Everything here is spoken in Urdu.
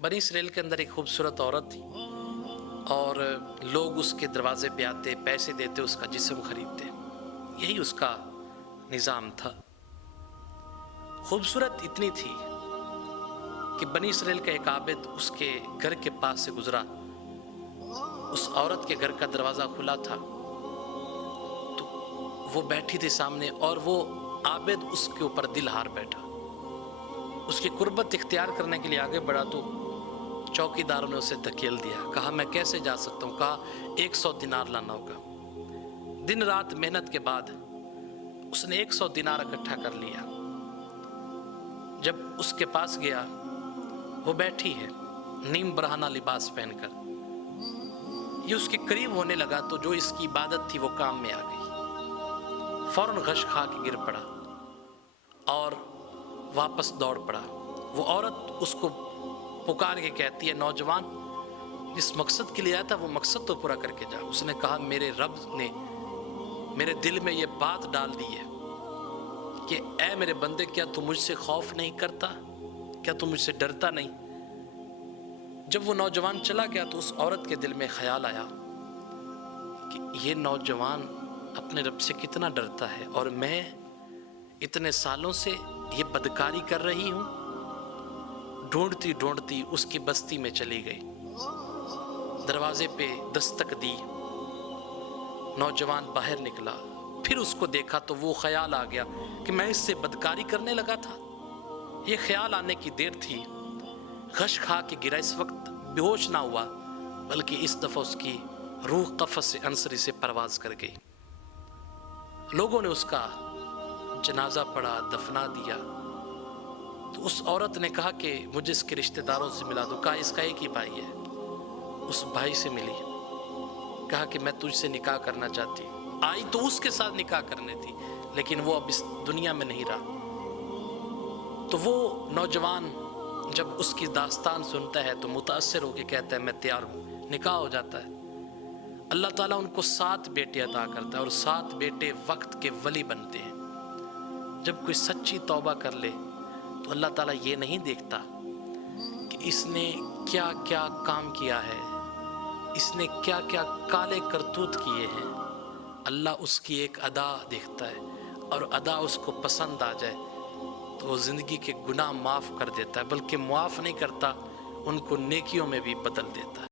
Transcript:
بنی اسرائیل کے اندر ایک خوبصورت عورت تھی اور لوگ اس کے دروازے پہ آتے، پیسے دیتے، اس کا جسم خریدتے. یہی اس کا نظام تھا. خوبصورت اتنی تھی کہ بنی اسرائیل کا ایک عابد اس کے گھر کے پاس سے گزرا. اس عورت کے گھر کا دروازہ کھلا تھا تو وہ بیٹھی تھی سامنے، اور وہ عابد اس کے اوپر دل ہار بیٹھا. اس کی قربت اختیار کرنے کے لیے آگے بڑھا تو چوکی داروں نے اسے دھکیل دیا. کہا میں کیسے جا سکتا ہوں؟ کہا 100 دینار لانا ہوگا. دن رات محنت کے بعد اس نے 100 دینار اکٹھا کر لیا. جب اس کے پاس گیا، وہ بیٹھی ہے نیم برہنہ لباس پہن کر. یہ اس کے قریب ہونے لگا تو جو اس کی عبادت تھی وہ کام میں آ گئی. فوراً غش کھا کے گر پڑا اور واپس دوڑ پڑا. وہ عورت اس کو پکار کے کہتی ہے، نوجوان، جس مقصد کے لیے آیا تھا وہ مقصد تو پورا کر کے جا. اس نے کہا میرے رب نے میرے دل میں یہ بات ڈال دی ہے کہ اے میرے بندے، کیا تو مجھ سے خوف نہیں کرتا؟ کیا تو مجھ سے ڈرتا نہیں؟ جب وہ نوجوان چلا گیا تو اس عورت کے دل میں خیال آیا کہ یہ نوجوان اپنے رب سے کتنا ڈرتا ہے، اور میں اتنے سالوں سے یہ بدکاری کر رہی ہوں. ڈھونڈتی ڈھونڈتی اس کی بستی میں چلی گئی. دروازے پہ دستک دی. نوجوان باہر نکلا. پھر اس کو دیکھا تو وہ خیال آ گیا کہ میں اس سے بدکاری کرنے لگا تھا. یہ خیال آنے کی دیر تھی. غش کھا کے گرا. اس وقت بے ہوش نہ ہوا، بلکہ اس دفعہ اس کی روح قفس عنصری سے پرواز کر گئی. لوگوں نے اس کا جنازہ پڑھا، دفنا دیا. تو اس عورت نے کہا کہ مجھے اس کے رشتہ داروں سے ملا دو. کہا اس کا ایک ہی بھائی ہے. اس بھائی سے ملی. کہا کہ میں تجھ سے نکاح کرنا چاہتی ہوں. آئی تو اس کے ساتھ نکاح کرنے تھی، لیکن وہ اب اس دنیا میں نہیں رہا. تو وہ نوجوان جب اس کی داستان سنتا ہے تو متاثر ہو کے کہتا ہے میں تیار ہوں. نکاح ہو جاتا ہے. اللہ تعالیٰ ان کو 7 بیٹے عطا کرتا ہے، اور 7 بیٹے وقت کے ولی بنتے ہیں. جب کوئی سچی توبہ کر لے تو اللہ تعالیٰ یہ نہیں دیکھتا کہ اس نے کیا کیا کام کیا ہے، اس نے کیا کیا کالے کرتوت کیے ہیں. اللہ اس کی ایک ادا دیکھتا ہے، اور ادا اس کو پسند آ جائے تو وہ زندگی کے گناہ معاف کر دیتا ہے. بلکہ معاف نہیں کرتا، ان کو نیکیوں میں بھی بدل دیتا ہے.